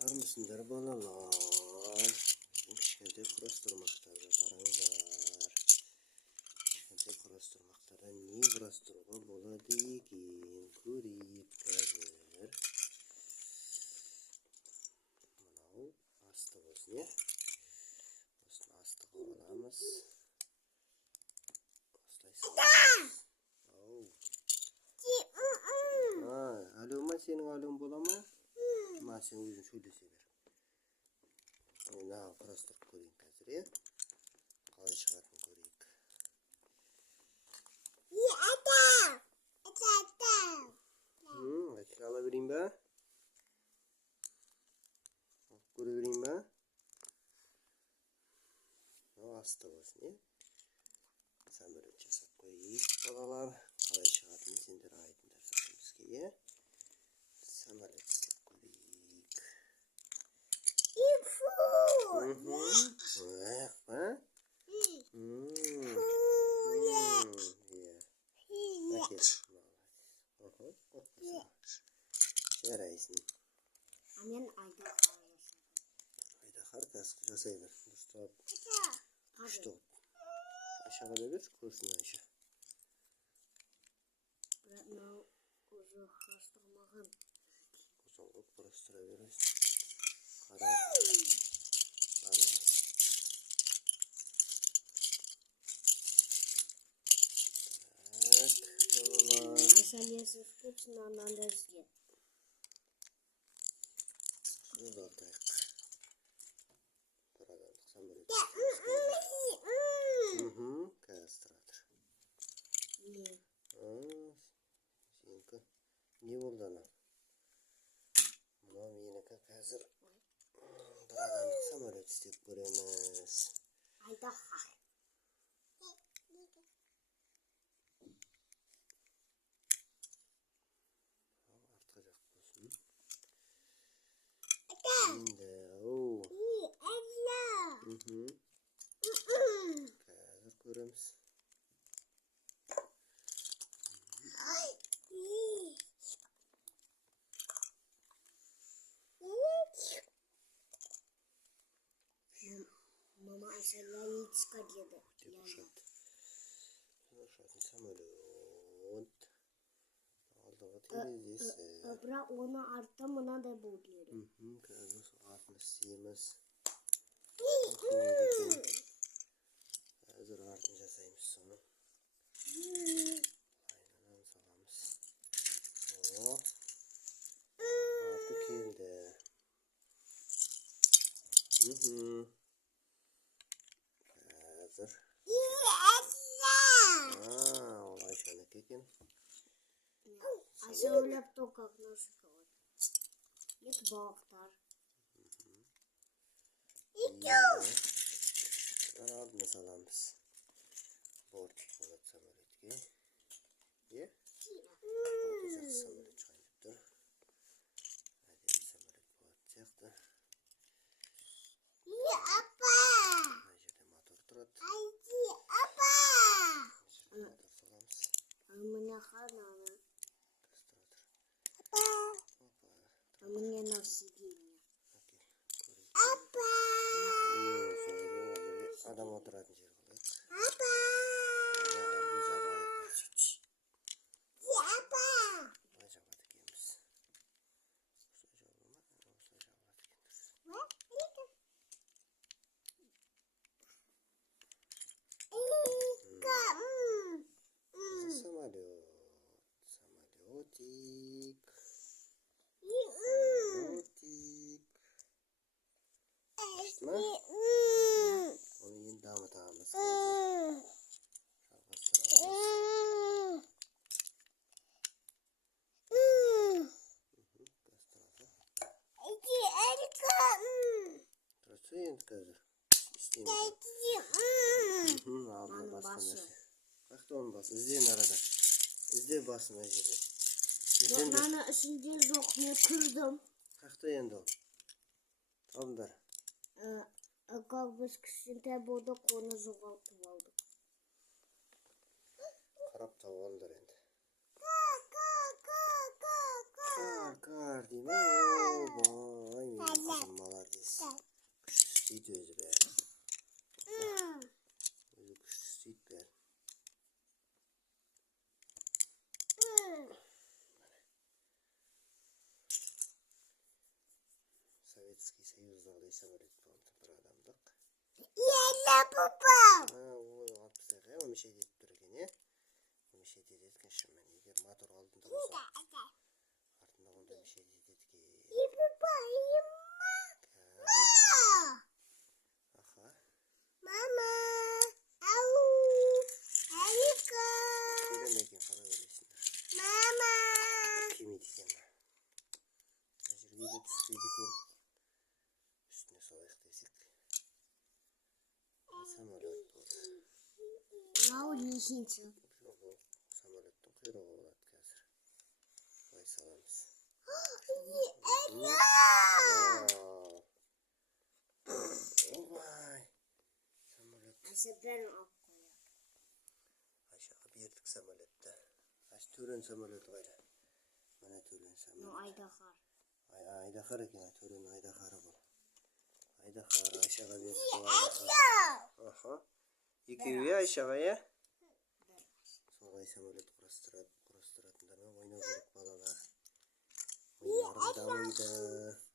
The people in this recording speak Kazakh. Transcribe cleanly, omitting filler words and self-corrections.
Armısınlar balalar. Kişide kurastırmaktadır. Qaranglar. Kişide kurastırmaktada ne kurastırma boladı ekan ko'rib қазір. Mana asti bo'lsin ya. Ustini asti qilib olamiz. Aloma sening alom bo'ladimi? Men sen o'zing so'ylaysan ber. Mana kurastırib ko'ring қазір ya. Qalay chiqatini ko'raylik. Açık alabilirim ben. Görebileyim ben. O hasta olsun ya. Sen böyle çesip koyayım. Balalar. Kalay çıkartın. Sindire aydın dersiniz ki ya. Sen böyle çesip koyayım. Ha? Yarayısın. Amen ayda Herkes jasayver. Dostlar. Что? Aşağıda bir kursun aşağı. Bırakma kuzu hastırmağın. Kuzunluk kurastırabiliriz. Karar. Aşağıya sıkıp sınavdan dersi. Şunu da atayım. Buradan sen böyle. Kastırdır. Ne? Seninki ne oldu ana? Buna meniki hazır. Buradan sen böyle isteyip göremiz. Ayda har. Artacak olsun. Şimdi o. Hazır göremiz. Mama aşağıya hiç çıkarıyordu. Ушат. Самолет. Aldığı terezi. Bırak onu artta mına da buluyorum. Қазір артын Қазір артын жасаймыз соны. Aynen salamыз. O. Arты келді. Қазір. Ол Ayşan'ыкі екен. Aşağı öyle tokak nasıl kalır? Git baktар. Ardına salamız. Borçuk болады самолетке. Ye? Orta самолет çıkayıptır. Hadi bir самолет болады сияқты. Мына жерде мотор тұрады. Мотор саламыз. Mına xanana. Кастыратыр. Мне на сиденье. Адам отыратын жер қылайық. Былай жабады екенбіз. Самолет. Самолетик. Самолетик. Ма? Onu yeni damıtağımız. Жалғастырамыз. Тұрасы енді қазір. İstейміз. Алдына басқа нәрсе. Қақты оның басы? Ізден арада. Ізде басына жерде. Bana şimdi yok ne kırdım. Қақты енді ол? Табыңдар. Как biz кішкентай болдық, оны жоғалтып алдық. Қарап тауып алыңдар енді. Кар деймін. Ойбай. Советский Союздагы самолет болду, bir адамдык. Yella papa. Ой, алпыстайга өмешет этип тур экен, өмешет этет экен шынымен. Эгер мотор алдында болсо, артында онда өмешет этет экен. Papa, Аха. mama. Au. Alika. Үйрөнбөй экен, кала бересиңер. Mama. Кимейт экен. Жерге де түспейт экен. Үстүнө салайык десек. Самолет болду. Мынау нешінші? Самолеттің құйрығы болады қазір. Былай саламыз. Ой, самолет. Әсіпрен алып қояды. Айшаға бердік самолетті. Аш төрен самолеті қайда? Мына төрен самолет. Мынау айдаһар. Айдаһар екен, төрен айдаһары бұл. Айдаһар Айшаға бердік. Аха. Екеуі Айшаға, Солай самолет құрастыратындармен ойнау керек балалар. Ойнарың дамиды.